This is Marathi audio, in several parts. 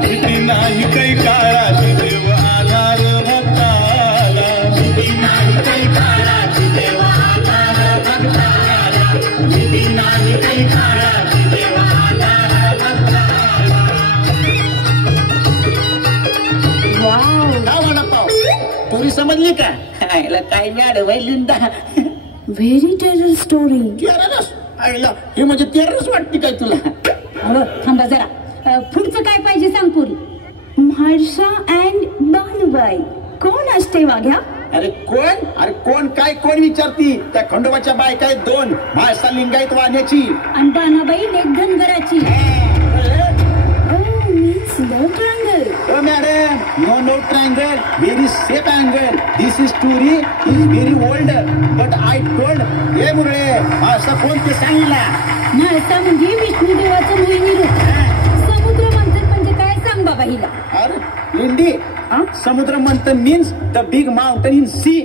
भीती नाही काही काळाची देव आधार भक्ताला भीती नाही काही काळाची देव आधार भक्ताला भीती नाही काही काळाची देव आधार भक्ताला. वाव, काय वडापाव पुरी समजली का? याला काय मॅड भाई लिंदा व्हेरी टेरर स्टोरी. टेररस आईला हे म्हणजे टेररस वाटते काय तुला? अहो थांबा जरा, पुढचं काय पाहिजे सांग पुरी. म्हाळसा अँड बानुबाई कोण असते वाघ्या? अरे कोण काय कोण विचारती? त्या खंडोबाच्या बायका आहेत दोन, म्हाळसा लिंगायत वाण्याची आणि बानाबाई लेक धनगराची. No triangle. Oh madam, no triangle, very safe angle. This story is very old, but I told. हे मुरळे असं कोण ते सांगितला? म्हाळसा म्हणजे विष्णुदेवाचं मोहिनी रूप. समुद्र मंथन म्हणजे काय सांग बाबा हिला. अरे लिंडी Samudra Manthan means the big mountain in sea.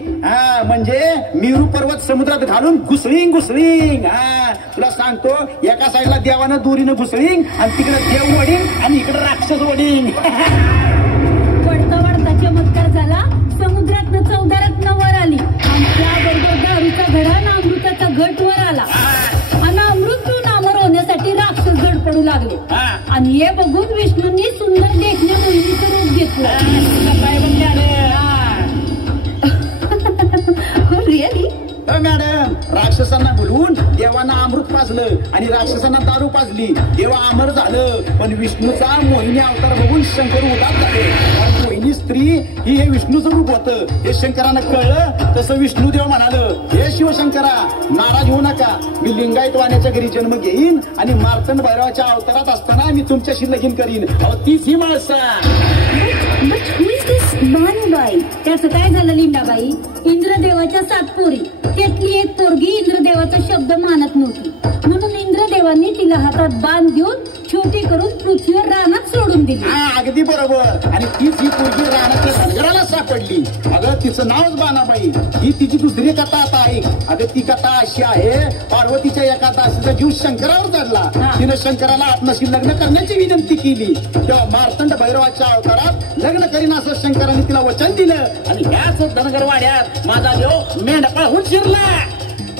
म्हणजे मेरू पर्वत समुद्रात घालून घुसळींग. तुला सांगतो एका साईडला देवानं दोरीनं घुसळींग आणि तिकडे देव वडील आणि इकडे राक्षस वडील. वडता चमत्कार झाला. समुद्रातनं चौदारातनं वर आली आणि त्याबरोबर दारूचा घडा आणि अमृताचा घट वर आला आणि अमृत पिऊन अमर होण्यासाठी राक्षस घड पडू लागले. आणि हे बघून विष्णूंनी सुंदर देखण्या मोहिनीचं रूप घेतलं. रिअली? मॅडम राक्षसांना बोलवून देवांना अमृत पाजलं आणि राक्षसांना दारू पाजली. देवा अमर झालं, पण विष्णूचा मोहिनी अवतार बघून शंकर उदास झाले. मोहिनी स्त्री ही हे विष्णूचं रूप होतं हे शंकरानं कळलं. तसं विष्णुदेव म्हणालं, हे शिवशंकरा नाराज होऊ नका, मी लिंगायत वाण्याच्या घरी जन्म घेईन आणि मार्तंड भैरवाच्या अवतारात असताना मी तुमच्याशी लगीन करीन. तीच ही माणसा. बानुबाई. त्याचं काय झालं लिंडाबाई? इंद्रदेवाच्या 7 पोरी, त्यातली एक पोरगी इंद्रदेवाचा शब्द मानत नव्हती, म्हणून इंद्रदेवांनी तिला हातात बाण देऊन छोटी करून पृथ्वीवर रानात सोडून दिली. अगदी बरोबर. आणि तीच ही पोरगी रानातल्या धनगराला सापडली. अगं तिचं नावच बानाबाई. ही तिची दुसरी कथा आता ऐक. अगं ती कथा अशी आहे, पार्वतीच्या एका दासीचा जीव शंकरावर चढला. तिनं शंकराला आपल्याशी लग्न करण्याची विनंती केली. तेव्हा मार्तंड भैरवाच्या अवतारात लग्न करीन असं शंकराने तिला वचन दिलं आणि ह्याच धनगर वाड्यात माझा देव मेंढपाळ होऊन शिरला.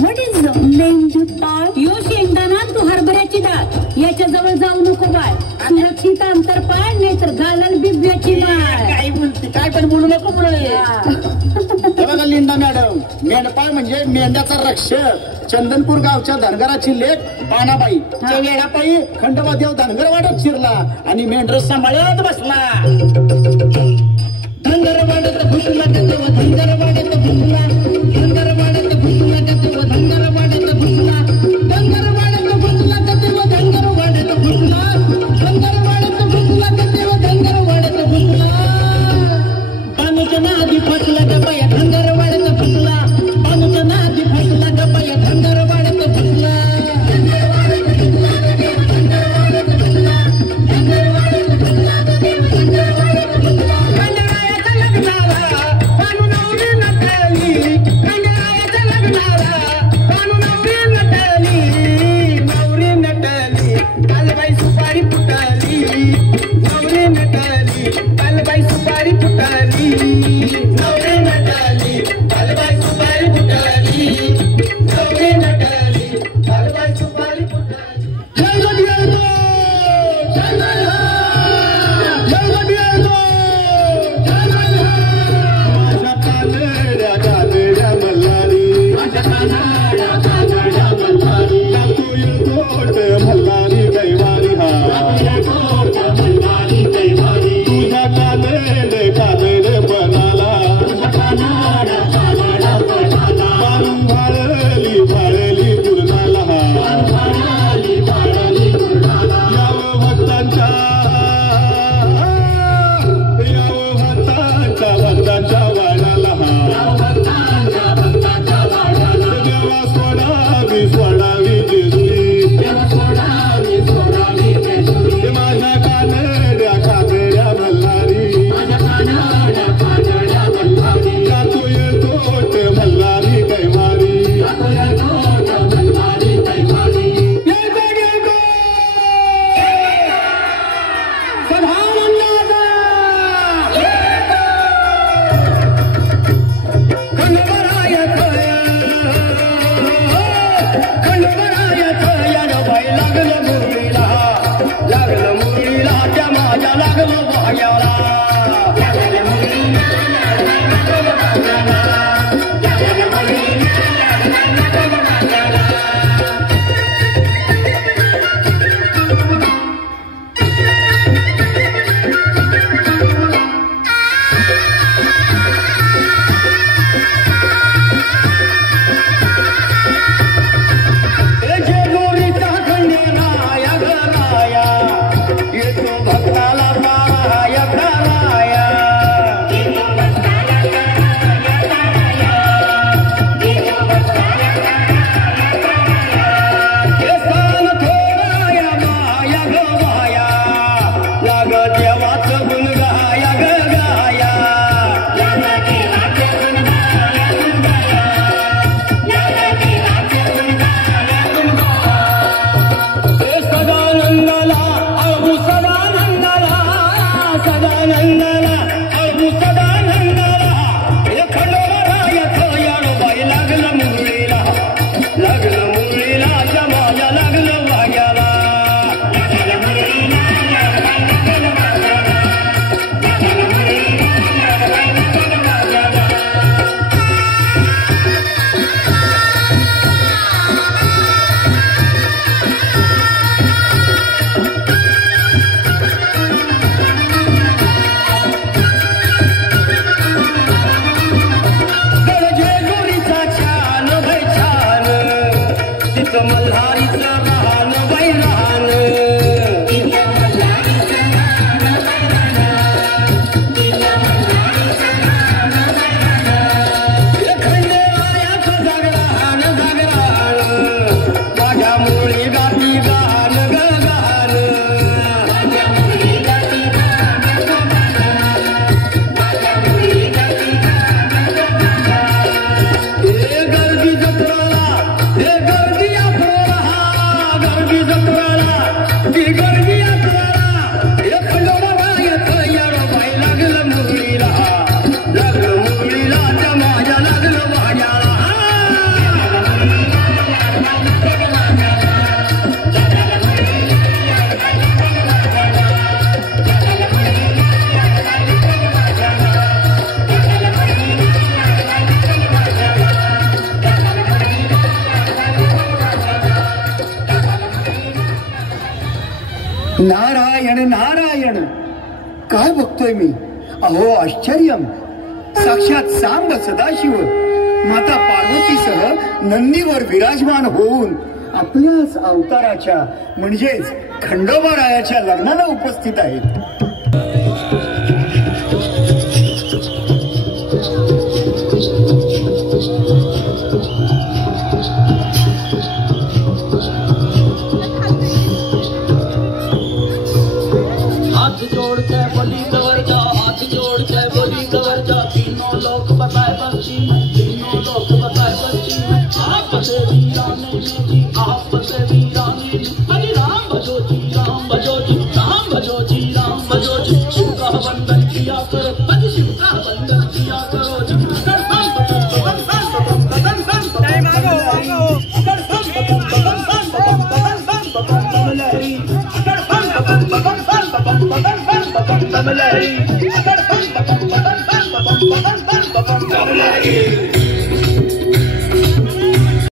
What is मेंढपाळ? यो शेंगदाणा तू हरभऱ्याची डाळ याच्या जवळ जाऊ नको बाळ. सुरक्षित अंतर पाळ, नाहीतर घालल बिब्याची माळ. काय बोलते? काय पण बोलू नको मुळे. बघा लिंडा मॅडम, मेंढपाळ म्हणजे मेंढ्याचा रक्षक. चंदनपूर गावच्या धनगराची लेक बाणाबाई त्या वेळापायी खंडोबा देव धनगर वाड्यात शिरला आणि मेंढर सांभाळत बसला. धनगर वाड्यात घुसला देव, धनगर वाड्यात घुसला, धनगर वाड्यात घुसला देव, धनगर वाड्यात घुसला, धनगर वाड्यात घुसला देव, धनगर वाड्यात घुसला, धनगर वाड्यात घुसला देव, धनगर वाड्यात घुसला. पाणीच्या नादी फसला गबाया धनगर वाड्यात घुसला, पाणीच्या नादी फसला गबाया धनगर वाड्यात घुसला. लागलं वाग्याला नारायण नारायण काय बघतोय मी अहो आश्चर्य साक्षात सांब सदाशिव माता पार्वतीसह नंदीवर विराजमान होऊन आपल्याच अवताराच्या म्हणजेच खंडोबारायाच्या लग्नाला उपस्थित आहेत. Come